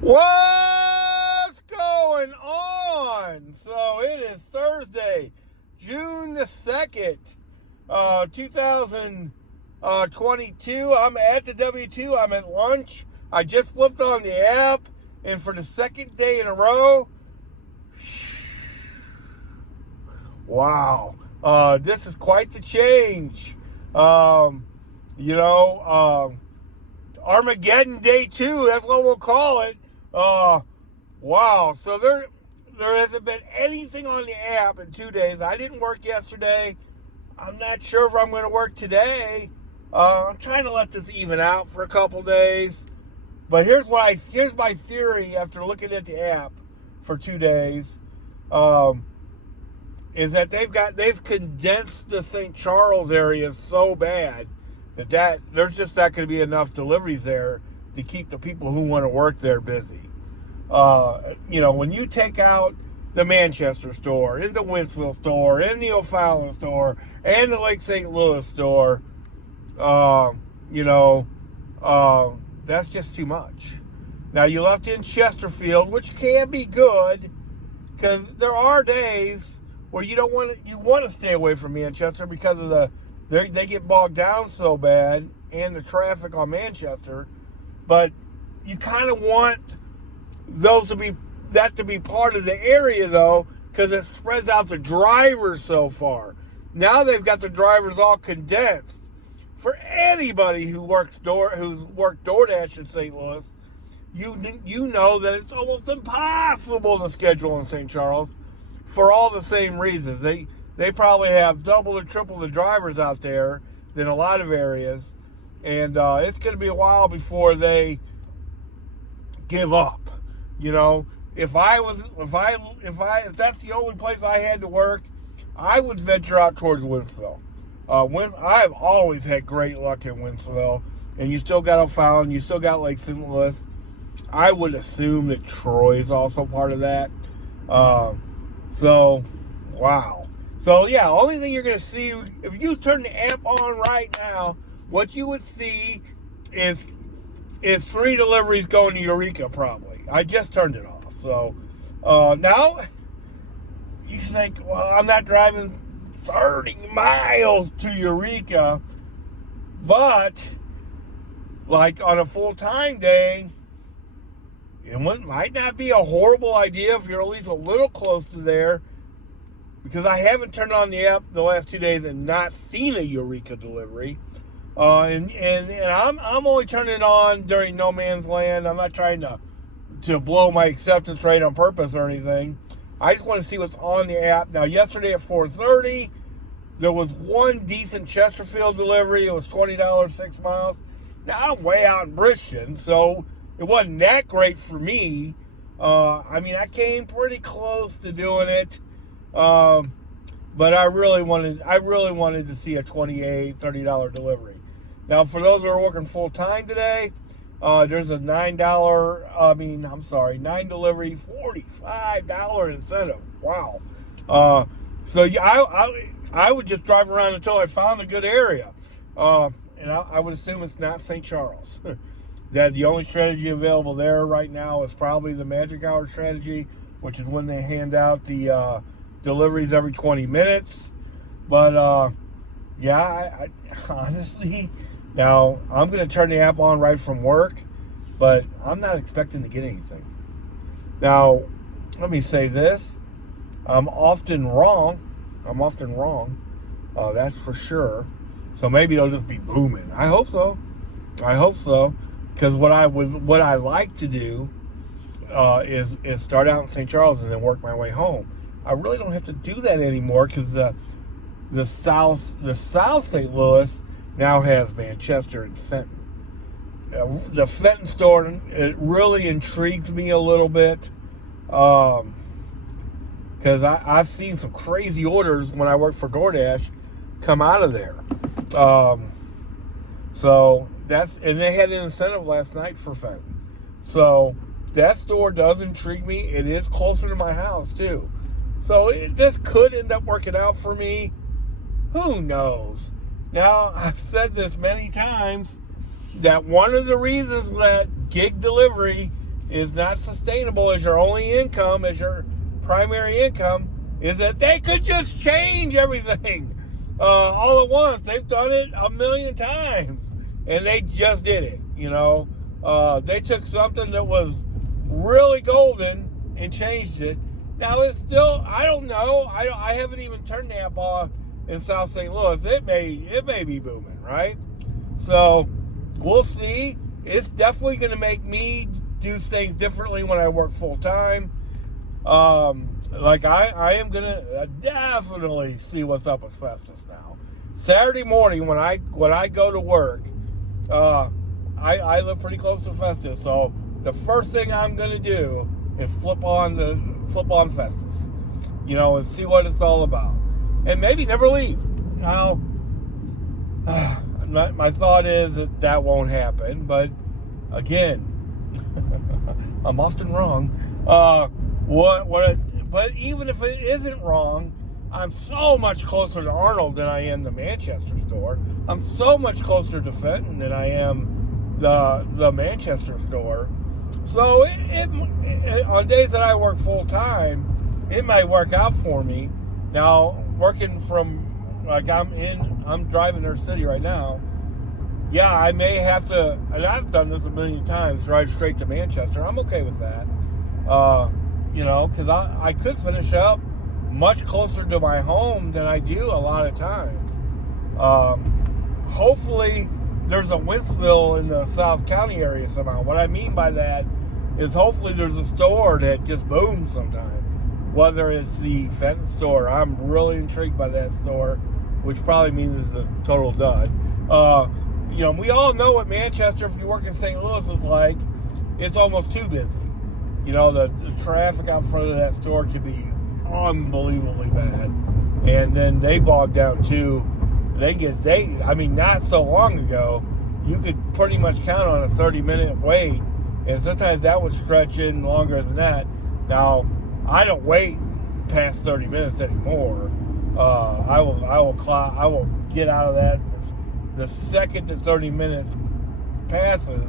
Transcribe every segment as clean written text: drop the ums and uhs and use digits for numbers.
What's going on? So it is Thursday, June the 2nd, 2022. I'm at the W2. I'm at lunch. I just flipped on the app, and for the second day in a row, wow, this is quite the change. Armageddon Day 2, that's what we'll call it. Wow. So there hasn't been anything on the app in 2 days. I didn't work yesterday. I'm not sure if I'm going to work today. I'm trying to let this even out for a couple days. But here's my theory after looking at the app for 2 days. Is that they've condensed the St. Charles area so bad that there's just not going to be enough deliveries there to keep the people who want to work there busy. When you take out the Manchester store, and the Winsville store, and the O'Fallon store, and the Lake St. Louis store, that's just too much. Now, you left in Chesterfield, which can be good, because there are days where you want to stay away from Manchester because of they get bogged down so bad and the traffic on Manchester, but you kind of want that to be part of the area though, because it spreads out the drivers so far. Now they've got the drivers all condensed. For anybody who's worked DoorDash in St. Louis, you know that it's almost impossible to schedule in St. Charles for all the same reasons. They probably have double or triple the drivers out there than a lot of areas, and it's going to be a while before they give up. If that's the only place I had to work, I would venture out towards Winsville. I've always had great luck in Winsville, and you still got O'Fallon, you still got Lake St. Louis. I would assume that Troy's also part of that. Wow. So, yeah, only thing you're going to see, if you turn the app on right now, what you would see is 3 deliveries going to Eureka, probably. I just turned it off. So, now, you think, well, I'm not driving 30 miles to Eureka, but, like, on a full-time day, it might not be a horrible idea if you're at least a little close to there, because I haven't turned on the app the last 2 days and not seen a Eureka delivery. And I'm only turning it on during no man's land. I'm not trying to blow my acceptance rate on purpose or anything. I just want to see what's on the app. Now, yesterday at 4:30, there was one decent Chesterfield delivery. It was $20, 6 miles. Now, I'm way out in Bridgeton, so it wasn't that great for me. I came pretty close to doing it. But I really wanted to see a $28, $30 delivery. Now, for those who are working full time today, there's a $9 delivery, $45 incentive. Wow. So yeah, I would just drive around until I found a good area. And I would assume it's not St. Charles. That the only strategy available there right now is probably the magic hour strategy, which is when they hand out the deliveries every 20 minutes. But I honestly, now I'm going to turn the app on right from work, but I'm not expecting to get anything. Now, let me say this. I'm often wrong. That's for sure. So maybe it'll just be booming. I hope so. Because what I like to do is start out in St. Charles and then work my way home. I really don't have to do that anymore because the South St. Louis now has Manchester and Fenton. The Fenton store, it really intrigues me a little bit because I've seen some crazy orders when I worked for DoorDash come out of there. And they had an incentive last night for Fenton. So that store does intrigue me. It is closer to my house too. So this could end up working out for me. Who knows? Now, I've said this many times that one of the reasons that gig delivery is not sustainable as your only income, as your primary income, is that they could just change everything all at once. They've done it a million times, and they just did it. They took something that was really golden and changed it. Now it's still, I don't know. I haven't even turned the app off in South St. Louis. It may be booming, right? So we'll see. It's definitely going to make me do things differently when I work full time. I am going to definitely see what's up with Festus now. Saturday morning when I go to work, I live pretty close to Festus, so the first thing I'm going to do is flip on Festus, and see what it's all about, and maybe never leave. Now, my thought is that won't happen, but again, I'm often wrong. But even if it isn't wrong, I'm so much closer to Arnold than I am the Manchester store. I'm so much closer to Fenton than I am the Manchester store. So it on days that I work full time, it might work out for me. Now, working from, I'm driving their city right now. Yeah, I may have to, and I've done this a million times, drive straight to Manchester. I'm okay with that. Because I could finish up much closer to my home than I do a lot of times. Hopefully, there's a Wentzville in the South County area somehow. What I mean by that is hopefully there's a store that just booms sometime. Whether it's the Fenton store, I'm really intrigued by that store, which probably means it's a total dud. We all know what Manchester, if you work in St. Louis, is like. It's almost too busy. The traffic out front of that store could be unbelievably bad. And then they bog down too. Not so long ago, you could pretty much count on a 30-minute wait. And sometimes that would stretch in longer than that. Now, I don't wait past 30 minutes anymore. I will get out of that the second that 30 minutes passes,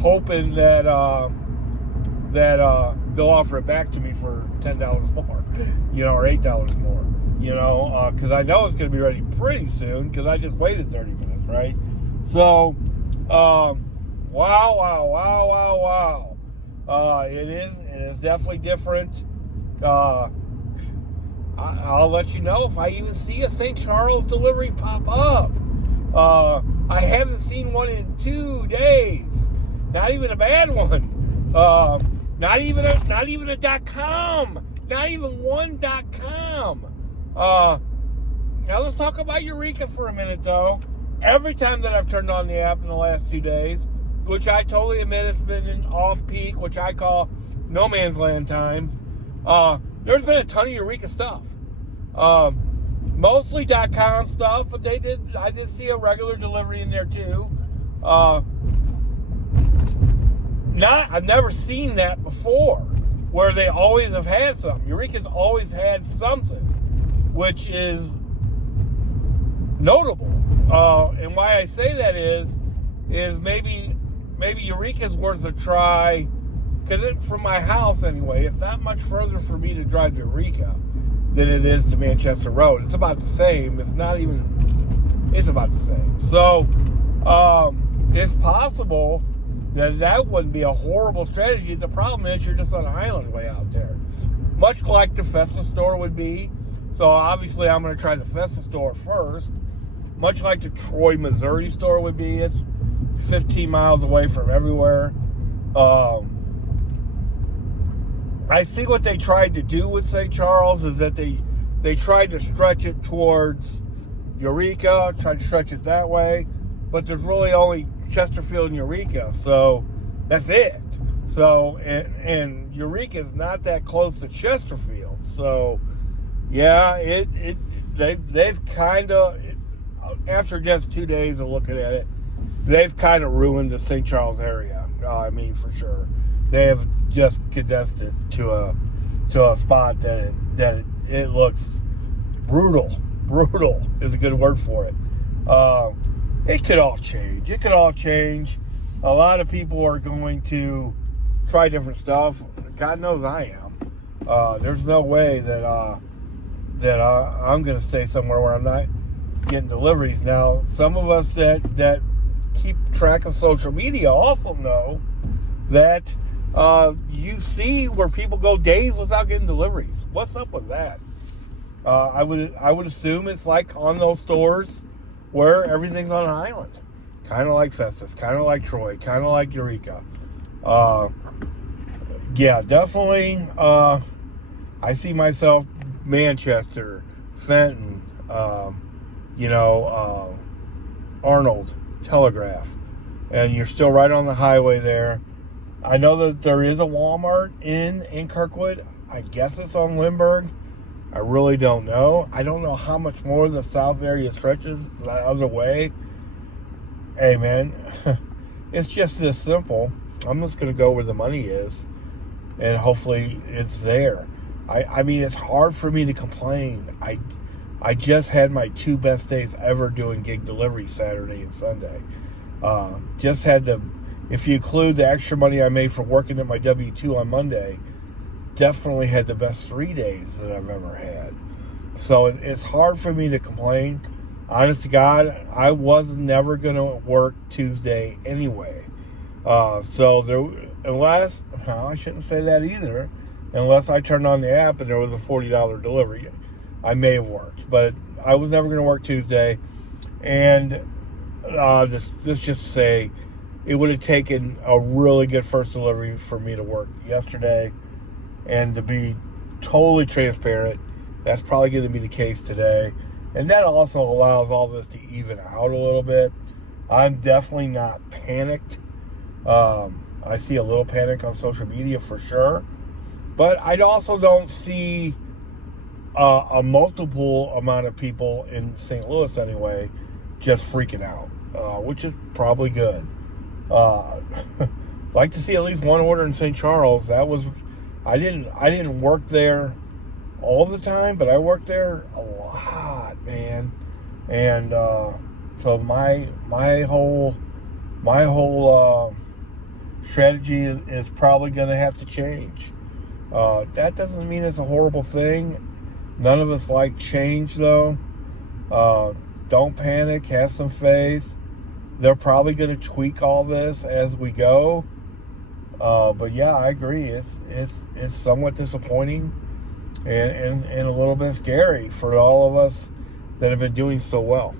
hoping that they'll offer it back to me for $10 more, or $8 more, because I know it's going to be ready pretty soon because I just waited 30 minutes, right? So, wow. It is definitely different. I'll let you know if I even see a St. Charles delivery pop up. I haven't seen one in 2 days. Not even a bad one. Not even a .com. Not even one .com. Now let's talk about Eureka for a minute, though. Every time that I've turned on the app in the last 2 days, which I totally admit it's been in off-peak, which I call no man's land times, there's been a ton of Eureka stuff. Mostly .com stuff, but I did see a regular delivery in there too. I've never seen that before, where they always have had something. Eureka's always had something, which is notable. And why I say that is maybe Eureka's worth a try, because from my house anyway, it's not much further for me to drive to Eureka than it is to Manchester Road. It's about the same. It's about the same. So, it's possible that wouldn't be a horrible strategy. The problem is you're just on an island way out there. Much like the Festus store would be. So, obviously, I'm going to try the Festus store first. Much like the Troy, Missouri store would be. It's 15 miles away from everywhere. I see what they tried to do with St. Charles is that they tried to stretch it towards Eureka, tried to stretch it that way, but there's really only Chesterfield and Eureka, so that's it. So, and Eureka's not that close to Chesterfield, so yeah, they've kind of, after just 2 days of looking at it, they've kind of ruined the St. Charles area. For sure. They have just condensed it to a spot that it looks brutal. Brutal is a good word for it. It could all change. A lot of people are going to try different stuff. God knows I am. There's no way that I'm going to stay somewhere where I'm not getting deliveries. Now, some of us that keep track of social media also know that you see where people go days without getting deliveries. What's up with that? I would assume it's like on those stores where everything's on an island, kind of like Festus, kind of like Troy, kind of like Eureka. Yeah, definitely. I see myself Manchester, Fenton, Arnold, Telegraph, and you're still right on the highway there. I know that there is a Walmart in Kirkwood. I guess it's on Lindbergh. I really don't know. I don't know how much more the south area stretches the other way. Hey, man, it's just this simple. I'm just going to go where the money is, and hopefully it's there. I mean, it's hard for me to complain. I just had my 2 best days ever doing gig delivery, Saturday and Sunday. Just had to, if you include the extra money I made for working at my W-2 on Monday, definitely had the best 3 days that I've ever had. So it's hard for me to complain. Honest to God, I was never going to work Tuesday anyway. Unless, I shouldn't say that either, unless I turned on the app and there was a $40 delivery, I may have worked. But I was never going to work Tuesday. And let's just say it would have taken a really good first delivery for me to work yesterday. And to be totally transparent, that's probably going to be the case today. And that also allows all this to even out a little bit. I'm definitely not panicked. I see a little panic on social media for sure. But I also don't see a multiple amount of people in St. Louis anyway just freaking out, which is probably good. Like to see at least one order in St. Charles. I didn't work there all the time, but I worked there a lot, man. And so my whole strategy is probably going to have to change. That doesn't mean it's a horrible thing. None of us like change, though. Don't panic. Have some faith. They're probably going to tweak all this as we go. But yeah, I agree. It's somewhat disappointing and a little bit scary for all of us that have been doing so well.